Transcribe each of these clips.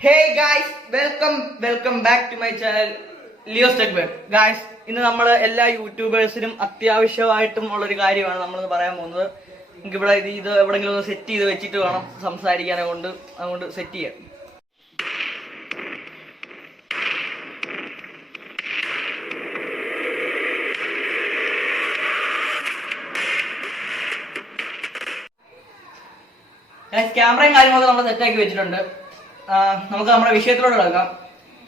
Hey guys, welcome back to my channel letest. Guys, ഇന്ന് നമ്മൾ എല്ലാ യൂട്യൂബേഴ്സിനും അത്യാവശ്യമായിട്ടും ഉള്ള ഒരു കാര്യമാണ് നമ്മൾ പറയാൻ പോകുന്നത്. നമുക്ക് ഇവിടെ ഇത് എവിടെയെങ്കിലും ഒന്ന് സെറ്റ് ചെയ്ത് വെച്ചിട്ട് വേണം സംസാരിക്കാൻ, അതുകൊണ്ട് സെറ്റ് ചെയ്യാം. ക്യാമറയും കാര്യങ്ങളൊക്കെ നമ്മൾ സെറ്റാക്കി വെച്ചിട്ടുണ്ട്. നമുക്ക് നമ്മുടെ വിഷയത്തിലോട്ട് കിടക്കാം.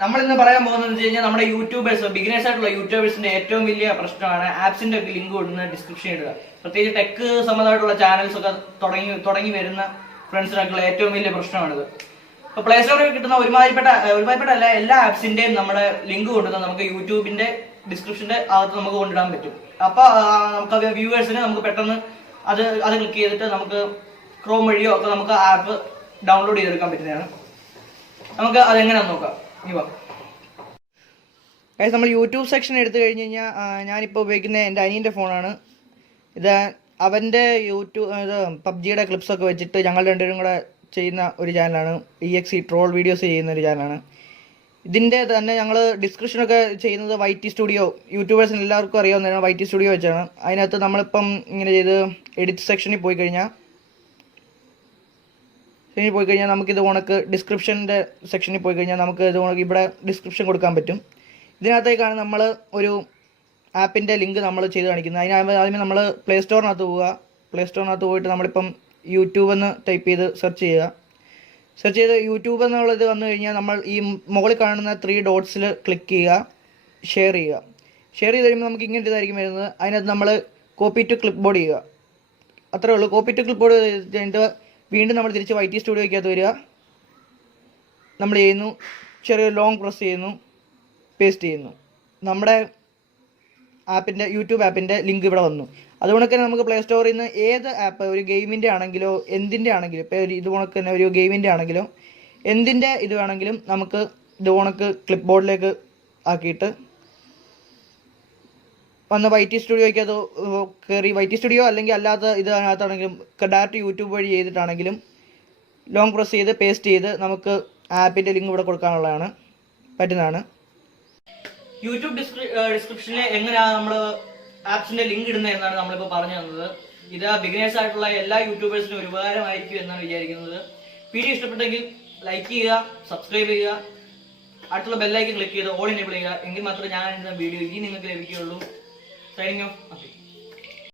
നമ്മൾ ഇന്ന് പറയാൻ പോകുന്നത് വെച്ച് കഴിഞ്ഞാൽ നമ്മുടെ യൂട്യൂബേഴ്സ്, ബിഗിനേഴ്സ് ആയിട്ടുള്ള യൂട്യൂബേഴ്സിന്റെ ഏറ്റവും വലിയ പ്രശ്നമാണ് ആപ്സിന്റെ ഒക്കെ ലിങ്ക് കൊടുക്കുന്ന ഡിസ്ക്രിപ്ഷൻ ഇടുക. പ്രത്യേകിച്ച് ടെക് സംബന്ധമായിട്ടുള്ള ചാനൽസ് ഒക്കെ തുടങ്ങി വരുന്ന ഫ്രണ്ട്സിനൊക്കെയുള്ള ഏറ്റവും വലിയ പ്രശ്നമാണിത്. ഇപ്പൊ പ്ലേ സ്റ്റോറിൽ കിട്ടുന്ന ഒരുമാതിരിപ്പെട്ട എല്ലാ ആപ്സിന്റെയും നമ്മുടെ ലിങ്ക് കൊണ്ടുവന്ന് നമുക്ക് യൂട്യൂബിന്റെ ഡിസ്ക്രിപ്ഷന്റെ അകത്ത് നമുക്ക് കൊണ്ടിടാൻ പറ്റും. അപ്പൊ നമുക്ക് വ്യൂവേഴ്സിന് നമുക്ക് പെട്ടെന്ന് അത് ക്ലിക്ക് ചെയ്തിട്ട് നമുക്ക് ക്രോം വഴിയോ ഒക്കെ നമുക്ക് ആപ്പ് ഡൗൺലോഡ് ചെയ്തെടുക്കാൻ പറ്റുന്നതാണ്. നമുക്ക് അതെങ്ങനെയാണെന്ന് നോക്കാം. നമ്മൾ യൂട്യൂബ് സെക്ഷൻ എടുത്തു കഴിഞ്ഞ് കഴിഞ്ഞാൽ ഞാനിപ്പോൾ ഉപയോഗിക്കുന്ന എൻ്റെ അനിയൻ്റെ ഫോണാണ് ഇത്. അവൻ്റെ പബ്ജിയുടെ ക്ലിപ്സൊക്കെ വെച്ചിട്ട് ഞങ്ങൾ രണ്ടുപേരും കൂടെ ചെയ്യുന്ന ഒരു ചാനലാണ്. EXE ട്രോൾ വീഡിയോസ് ചെയ്യുന്ന ഒരു ചാനലാണ്. ഇതിൻ്റെ തന്നെ ഞങ്ങൾ ഡിസ്ക്രിപ്ഷനൊക്കെ ചെയ്യുന്നത് YT സ്റ്റുഡിയോ, യൂട്യൂബേഴ്സിന് എല്ലാവർക്കും അറിയാവുന്നതാണ്. YT സ്റ്റുഡിയോ വെച്ചാണ്. അതിനകത്ത് നമ്മളിപ്പം ഇങ്ങനെ ചെയ്ത് എഡിറ്റ് സെക്ഷനിൽ പോയി കഴിഞ്ഞാൽ നമുക്ക് ഇത് കണക്ക് ഡിസ്ക്രിപ്ഷൻ്റെ സെക്ഷനിൽ പോയി കഴിഞ്ഞാൽ നമുക്ക് ഇത് കണക്ക് ഇവിടെ ഡിസ്ക്രിപ്ഷൻ കൊടുക്കാൻ പറ്റും. ഇതിനകത്തേക്കാണ് നമ്മൾ ഒരു ആപ്പിൻ്റെ ലിങ്ക് നമ്മൾ ചെയ്ത് കാണിക്കുന്നത്. ആദ്യമേ നമ്മൾ പ്ലേ സ്റ്റോറിനകത്ത് പോയിട്ട് നമ്മളിപ്പം യൂട്യൂബ് എന്ന് ടൈപ്പ് ചെയ്ത് സെർച്ച് ചെയ്ത് യൂട്യൂബ് എന്നുള്ളത് വന്നു കഴിഞ്ഞാൽ നമ്മൾ ഈ മുകളിൽ കാണുന്ന 3 ഡോട്ട്സിൽ ക്ലിക്ക് ചെയ്യുക, ഷെയർ ചെയ്ത് കഴിയുമ്പോൾ നമുക്ക് ഇങ്ങനത്തെ ഇതായിരിക്കും വരുന്നത്. അതിനകത്ത് നമ്മൾ കോപ്പി ടു ക്ലിപ്പ് ബോർഡ് ചെയ്യുക, അത്രേ ഉള്ളൂ. കോപ്പി ടു ക്ലിപ്പ് ബോർഡ് കഴിഞ്ഞിട്ട് വീണ്ടും നമ്മൾ തിരിച്ച് YT സ്റ്റുഡിയോയ്ക്കകത്ത് വരിക, നമ്മൾ ചെയ്യുന്നു, ചെറിയ ലോങ് പ്രസ് ചെയ്യുന്നു, പേസ്റ്റ് ചെയ്യുന്നു. നമ്മുടെ യൂട്യൂബ് ആപ്പിൻ്റെ ലിങ്ക് ഇവിടെ വന്നു. അതുകൊണ്ട് തന്നെ നമുക്ക് പ്ലേ സ്റ്റോറിൽ നിന്ന് ഏത് ആപ്പ്, ഒരു ഗെയിമിൻ്റെ ആണെങ്കിലോ എന്തിൻ്റെ ആണെങ്കിലും, ഇപ്പോൾ ഇത് കണക്ക് തന്നെ ഒരു ഗെയിമിൻ്റെ ആണെങ്കിലോ എന്തിൻ്റെ ഇത് വേണമെങ്കിലും നമുക്ക് ഇത് കണക്ക് ക്ലിപ്പ് ബോർഡിലേക്ക് ആക്കിയിട്ട് വന്ന് YT സ്റ്റുഡിയോയ്ക്ക് അത് കയറി YT സ്റ്റുഡിയോ അല്ലെങ്കിൽ അല്ലാത്ത ഇതിനകത്താണെങ്കിലും ഡയറക്റ്റ് യൂട്യൂബ് വഴി ചെയ്തിട്ടാണെങ്കിലും ലോങ് പ്രസ് ചെയ്ത് പേസ്റ്റ് ചെയ്ത് നമുക്ക് ആപ്പിൻ്റെ ലിങ്ക് ഇവിടെ കൊടുക്കാനുള്ളതാണ്, പറ്റുന്നതാണ്. യൂട്യൂബ് ഡിസ്ക്രിപ്ഷനിൽ എങ്ങനെയാണ് നമ്മൾ ആപ്സിൻ്റെ ലിങ്ക് ഇടുന്നത് എന്നാണ് നമ്മളിപ്പോൾ പറഞ്ഞു തന്നത്. ഇത് ബിഗിനേഴ്സ് ആയിട്ടുള്ള എല്ലാ യൂട്യൂബേഴ്സിനും ഒരു ഉപകാരമായിരിക്കും എന്നാണ് വിചാരിക്കുന്നത്. വീഡിയോ ഇഷ്ടപ്പെട്ടെങ്കിൽ ലൈക്ക് ചെയ്യുക, സബ്സ്ക്രൈബ് ചെയ്യുക, അടുത്തുള്ള ബെല്ലൈക്കൻ ക്ലിക്ക് ചെയ്ത് ഓൾ എനേബിൾ ചെയ്യുക. എങ്കിൽ മാത്രമേ ഞാൻ ഇടുന്ന വീഡിയോ നിങ്ങൾക്ക് ലഭിക്കുകയുള്ളൂ. Signing off. Okay.